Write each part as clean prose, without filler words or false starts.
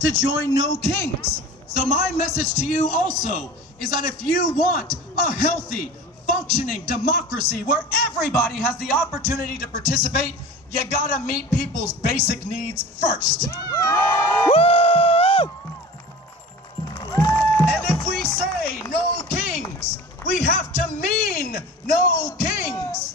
to join No Kings. So my message to you also is that if you want a healthy, functioning democracy where everybody has the opportunity to participate, you gotta meet people's basic needs first. And if we say no kings, we have to mean no kings.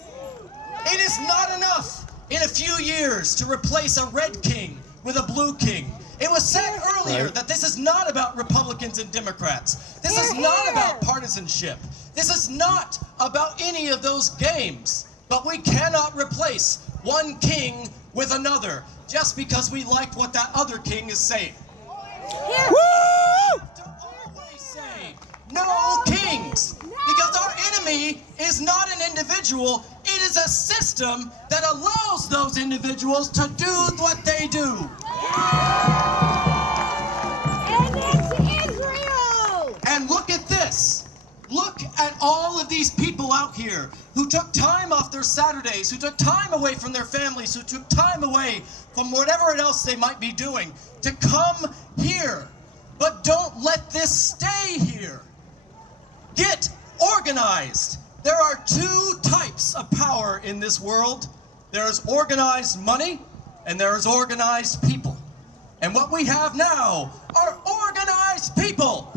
It is not enough in a few years to replace a red king with a blue king. It was said earlier that this is not about Republicans and Democrats. This is not about partisanship. This is not about any of those games. But we cannot replace one king with another just because we like what that other king is saying. We have to always say no kings, because our enemy is not an individual, it is a system that allows those individuals to do what they do. And it's Israel! And look at this. Look at all of these people out here who took time off their Saturdays, who took time away from their families, who took time away from whatever else they might be doing to come here. But don't let this stay here. Get organized. There are two types of power in this world. There is organized money and there is organized people. And what we have now are organized people.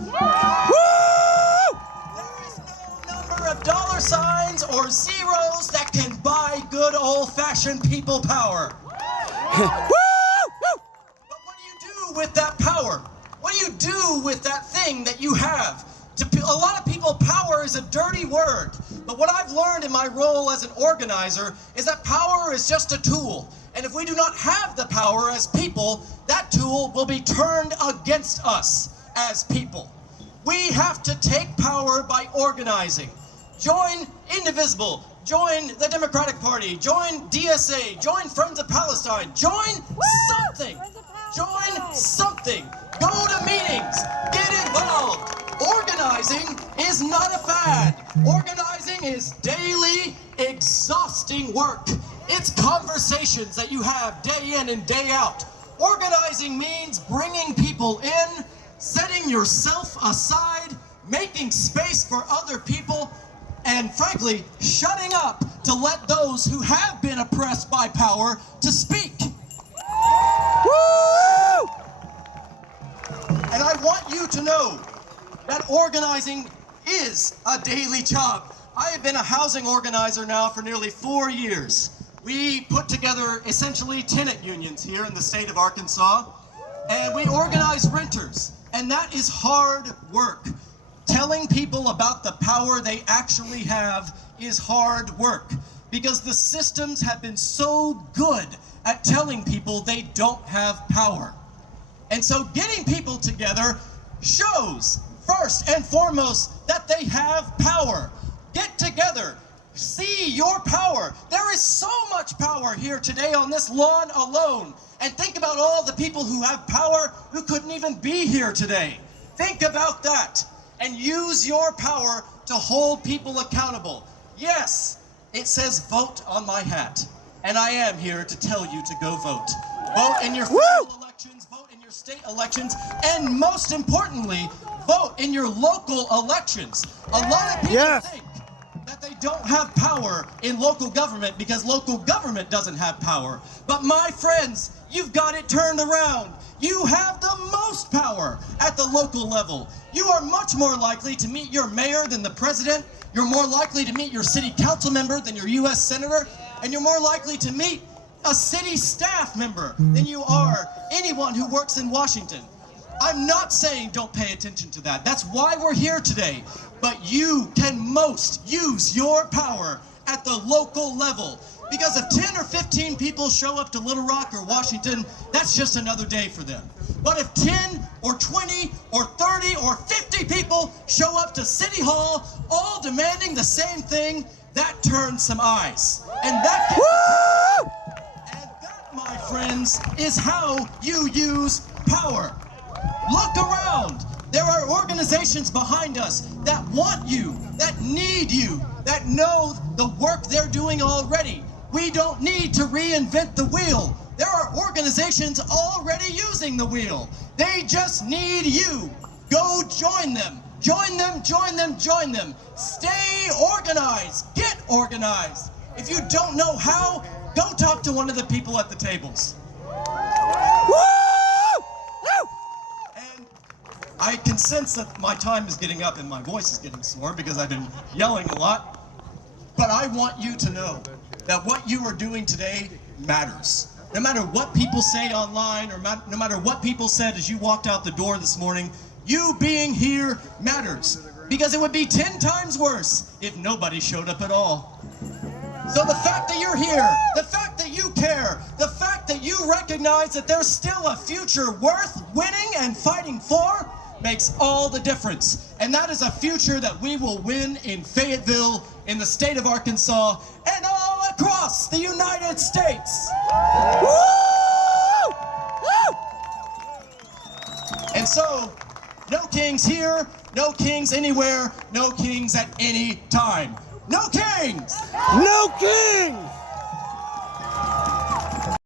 Of dollar signs or zeros that can buy good old-fashioned people power. But what do you do with that power? What do you do with that thing that you have? To a lot of people, power is a dirty word. But what I've learned in my role as an organizer is that power is just a tool. And if we do not have the power as people, that tool will be turned against us as people. We have to take power by organizing. Join Indivisible, join the Democratic Party, join DSA, join Friends of Palestine, join something, join something, go to meetings, get involved. Organizing is not a fad. Organizing is daily, exhausting work. It's conversations that you have day in and day out. Organizing means bringing people in, setting yourself aside, making space for other people, and frankly, shutting up to let those who have been oppressed by power to speak. Woo! And I want you to know that organizing is a daily job. I have been a housing organizer now for nearly 4 years. We put together essentially tenant unions here in the state of Arkansas, and we organize renters, and that is hard work. Telling people about the power they actually have is hard work because the systems have been so good at telling people they don't have power. And so getting people together shows, first and foremost, that they have power. Get together. See your power. There is so much power here today on this lawn alone. And think about all the people who have power who couldn't even be here today. Think about that. And use your power to hold people accountable. Yes, it says vote on my hat. And I am here to tell you to go vote. Vote in your federal elections, vote in your state elections, and most importantly, vote in your local elections. A lot of people think that they don't have power in local government because local government doesn't have power. But my friends, you've got it turned around. You have the most power at the local level. You are much more likely to meet your mayor than the president. You're more likely to meet your city council member than your U.S. senator. And you're more likely to meet a city staff member than you are anyone who works in Washington. I'm not saying don't pay attention to that. That's why we're here today. But you can most use your power at the local level. Because if 10 or 15 people show up to Little Rock or Washington, that's just another day for them. But if 10 or 20 or 30 or 50 people show up to City Hall, all demanding the same thing, that turns some eyes. And that, my friends, is how you use power. Look around. There are organizations behind us that want you, that need you, that know the work they're doing already. We don't need to reinvent the wheel. There are organizations already using the wheel. They just need you. Go join them. Join them, join them, join them. Stay organized. Get organized. If you don't know how, go talk to one of the people at the tables. And I can sense that my time is getting up and my voice is getting sore because I've been yelling a lot. But I want you to know that what you are doing today matters. No matter what people say online or no matter what people said as you walked out the door this morning, you being here matters. Because it would be 10 times worse if nobody showed up at all. So the fact that you're here, the fact that you care, the fact that you recognize that there's still a future worth winning and fighting for makes all the difference. And that is a future that we will win in Fayetteville, in the state of Arkansas, and all across the United States. And so, no kings here, no kings anywhere, no kings at any time. No kings! No kings!